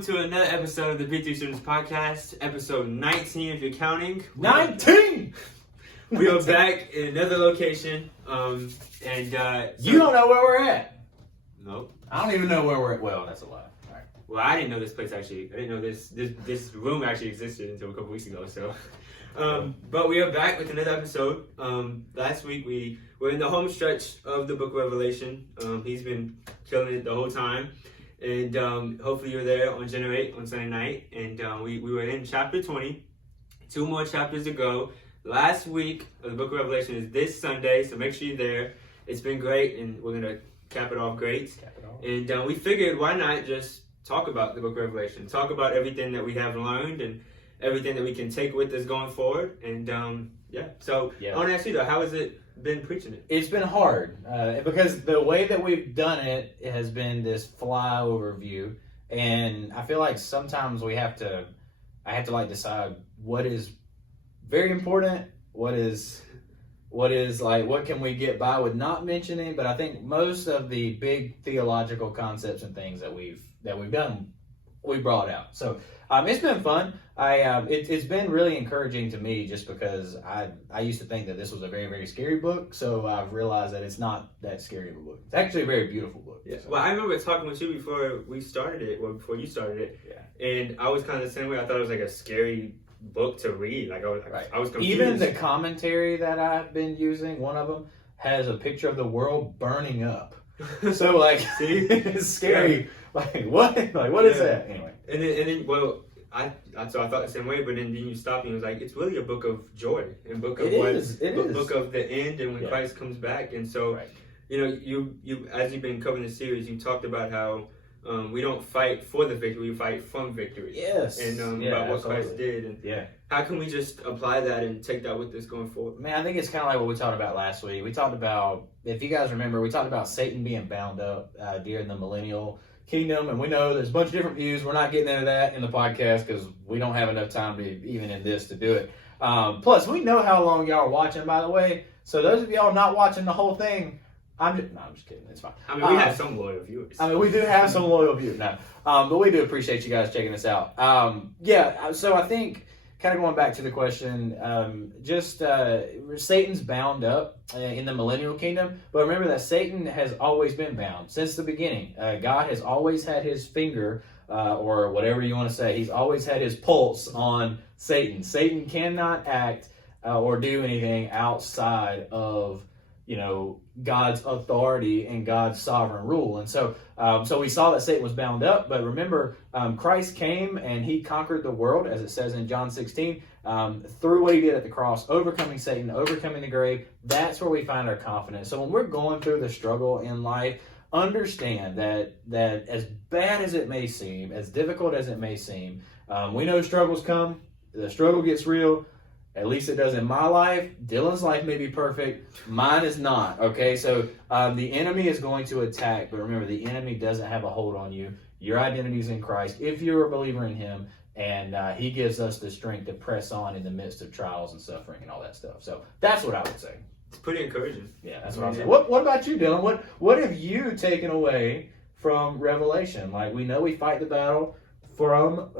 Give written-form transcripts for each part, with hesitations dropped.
welcome to another episode of the B3Students Podcast, episode 19 if you're counting. 19! We are back in another location, you don't know where we're at. Nope. I don't even know where we're at. Well, that's a lie. All right. Well, I didn't know this place actually. I didn't know this room actually existed until a couple weeks ago. So, but we are back with another episode. Last week we were in the home stretch of the Book of Revelation. He's been killing it the whole time, and hopefully you're there on Generate on Sunday night. And we were in chapter 20. 2 more chapters to go. Last week of the Book of Revelation is this Sunday, so make sure you're there. It's been great, and we're gonna cap it off great. And we figured, why not just talk about the Book of Revelation, talk about everything that we have learned and everything that we can take with us going forward. And so I want to ask you though, how has it been preaching it? It's been hard because the way that we've done it has been this flyover view, and I feel like sometimes I have to like decide what is very important, what is like, what can we get by with not mentioning. But I think most of the big theological concepts and things that we've done, we brought out. So it's been fun. It's been really encouraging to me, just because I used to think that this was a very, very scary book. So I've realized that it's not that scary of a book. It's actually a very beautiful book. Yeah. So. Well, I remember talking with you before we started it, or before you started it. Yeah. And I was kind of the same way. I thought it was like a scary book to read. Like I was confused. Even the commentary that I've been using, one of them has a picture of the world burning up. So like, see, it's scary. Yeah. Like what? Like what is that? Anyway. And then well, I thought the same way, but then you stopped and it was like, it's really a book of joy and book of book of the end and when Christ comes back. And so you know, you as you've been covering the series, you talked about how we don't fight for the victory, we fight from victory. Yes. And about what Christ did. And how can we just apply that and take that with us going forward? Man, I think it's kind of like what we talked about last week. We talked about, if you guys remember, we talked about Satan being bound up during the millennial kingdom. And we know there's a bunch of different views. We're not getting into that in the podcast because we don't have enough time to even in this to do it. Plus, we know how long y'all are watching, by the way. So those of y'all not watching the whole thing, I'm just kidding. It's fine. I mean, we have some loyal viewers. I mean, we do have some loyal viewers now. But we do appreciate you guys checking us out. So I think, kind of going back to the question, Satan's bound up in the millennial kingdom. But remember that Satan has always been bound since the beginning. God has always had his finger, or whatever you want to say. He's always had his pulse on Satan. Satan cannot act or do anything outside of God's authority and God's sovereign rule. And so we saw that Satan was bound up, but remember, Christ came and he conquered the world, as it says in John 16, through what he did at the cross, overcoming Satan, overcoming the grave. That's where we find our confidence. So when we're going through the struggle in life, understand that as bad as it may seem, as difficult as it may seem, we know struggles come, the struggle gets real. At least it does in my life. Dylan's life may be perfect. Mine is not. Okay, so the enemy is going to attack, but remember, the enemy doesn't have a hold on you. Your identity is in Christ if you're a believer in him, and he gives us the strength to press on in the midst of trials and suffering and all that stuff. So that's what I would say. It's pretty encouraging. Yeah, that's what I'm saying. What about you, Dylan? What have you taken away from Revelation? Like, we know we fight the battle from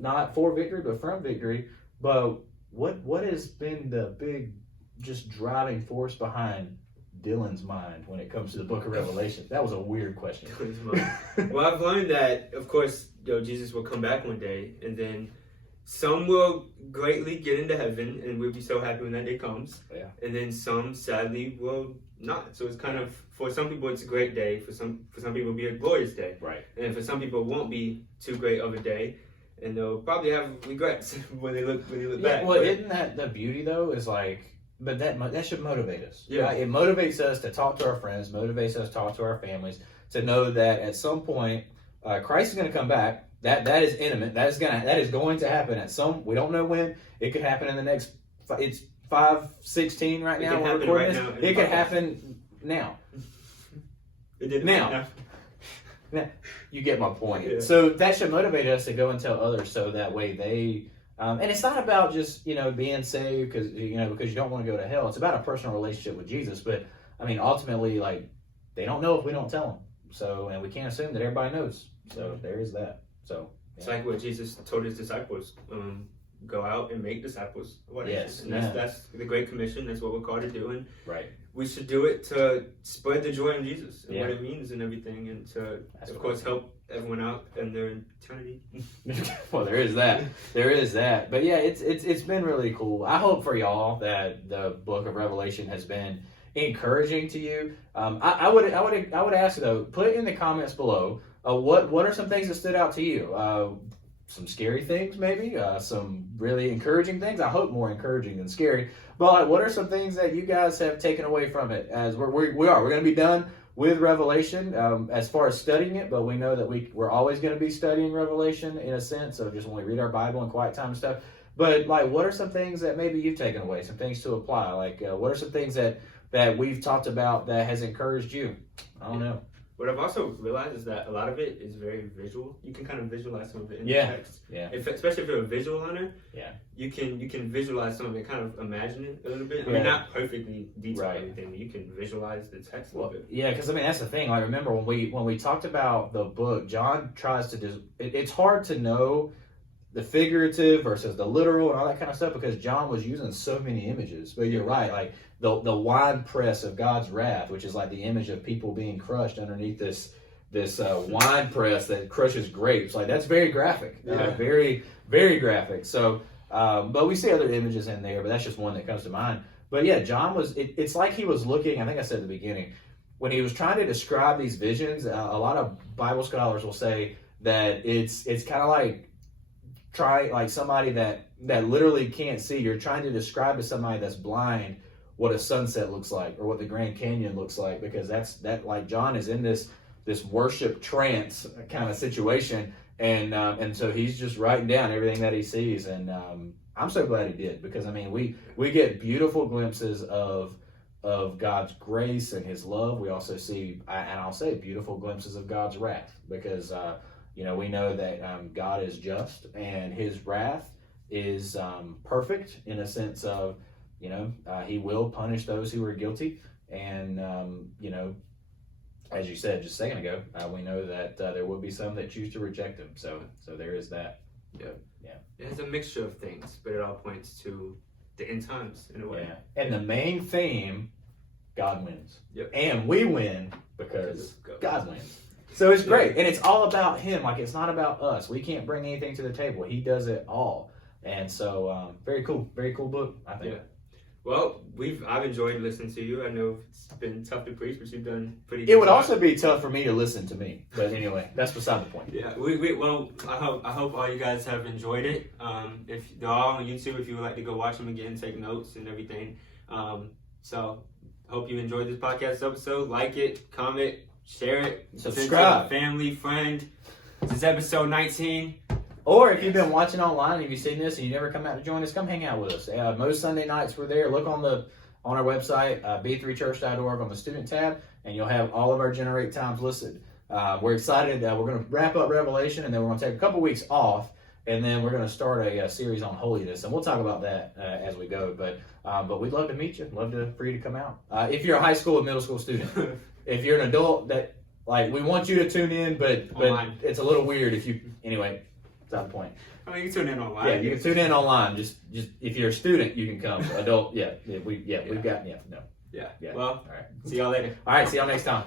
not for victory, but from victory. But what has been the big just driving force behind Dylan's mind when it comes to the Book of Revelation? That was a weird question. Well, I've learned that, of course, Jesus will come back one day, and then some will greatly get into heaven, and we'll be so happy when that day comes. Yeah. And then some, sadly, will not. So it's kind of, for some people, it's a great day. For some people, it'll be a glorious day. Right. And for some people, it won't be too great of a day. And they'll probably have regrets when they look back. Well, isn't that the beauty though? Is like, but that should motivate us. Yeah, right? It motivates us to talk to our friends, motivates us to talk to our families, to know that at some point Christ is going to come back. That is imminent. That is going to happen at some. We don't know when. It could happen in the next. It's 5:16 right now. We're recording this. It could happen now. It did now. You get my point. Yeah. So that should motivate us to go and tell others, so that way they and it's not about just being saved because you don't want to go to hell. It's about a personal relationship with Jesus. But I mean, ultimately, like, they don't know if we don't tell them. So, and we can't assume that everybody knows. So there is that. So It's like what Jesus told his disciples. Go out and make disciples. Yes. And that's the Great Commission. That's what we're called to do. And right. we should do it to spread the joy of Jesus and Yeah. what it means and everything, and to, That's of cool. course, help everyone out in their eternity. Well, there is that. There is that. But yeah, it's been really cool. I hope for y'all that the book of Revelation has been encouraging to you. I would ask though, put in the comments below. What are some things that stood out to you? Some scary things, maybe. Some really encouraging things. I hope more encouraging than scary. But like, what are some things that you guys have taken away from it? As we're going to be done with Revelation as far as studying it, but we know that we're always going to be studying Revelation in a sense of just when we read our Bible in quiet time and stuff. But like, what are some things that maybe you've taken away? Some things to apply. Like, what are some things that we've talked about that has encouraged you? I don't know. What I've also realized is that a lot of it is very visual. You can kind of visualize some of it in Yeah. the text. Yeah. Especially if you're a visual learner. Yeah. You can visualize some of it, kind of imagine it a little bit. I Yeah. mean, not perfectly detailed Right. everything, but you can visualize the text a little bit. Yeah, because I mean that's the thing. Like, remember when we talked about the book, John tries to it's hard to know the figurative versus the literal and all that kind of stuff because John was using so many images. But you're right, like the wine press of God's wrath, which is like the image of people being crushed underneath this wine press that crushes grapes. Like, that's very graphic. Very, very graphic. So, but we see other images in there, but that's just one that comes to mind. But yeah, John it's like he was looking, I think I said at the beginning, when he was trying to describe these visions, a lot of Bible scholars will say that it's kind of like somebody that literally can't see. You're trying to describe to somebody that's blind what a sunset looks like or what the Grand Canyon looks like, because that like John is in this worship trance kind of situation, and so he's just writing down everything that he sees, and I'm so glad he did, because I mean we get beautiful glimpses of God's grace and his love. We also see, and I'll say, beautiful glimpses of God's wrath, because we know that God is just and his wrath is perfect in a sense of he will punish those who are guilty, and as you said just a second ago, we know that there will be some that choose to reject him. So there is that. Yeah. Yeah. It's a mixture of things, but it all points to the end times in a way. Yeah. And the main theme, God wins. Yep. And we win because God wins. So it's great. And it's all about him. Like, it's not about us. We can't bring anything to the table. He does it all. And so very cool book, I think. Yeah. Well, I've enjoyed listening to you. I know it's been tough to preach, but you've done pretty good. It would also be tough for me to listen to me. But anyway, that's beside the point. Yeah, well, I hope all you guys have enjoyed it. If they're all on YouTube, if you would like to go watch them again, take notes and everything. So hope you enjoyed this podcast episode. Like it, comment, share it, subscribe, family, friend. This is episode 19. Or if you've been watching online and you've seen this and you never come out to join us, come hang out with us. Most Sunday nights we're there. Look on our website, b3church.org, on the student tab, and you'll have all of our Generate times listed. We're excited. We're going to wrap up Revelation, and then we're going to take a couple weeks off, and then we're going to start a series on holiness, and we'll talk about that as we go. But we'd love to meet you. Love for you to come out. If you're a high school or middle school student, if you're an adult, we want you to tune in, but it's a little weird if you anyway. That's the point. I mean, you can tune in online. Yeah, you can tune in online. Just if you're a student, you can come. Adult, we've got. Yeah. Well, all right. See y'all later. All right, see y'all next time.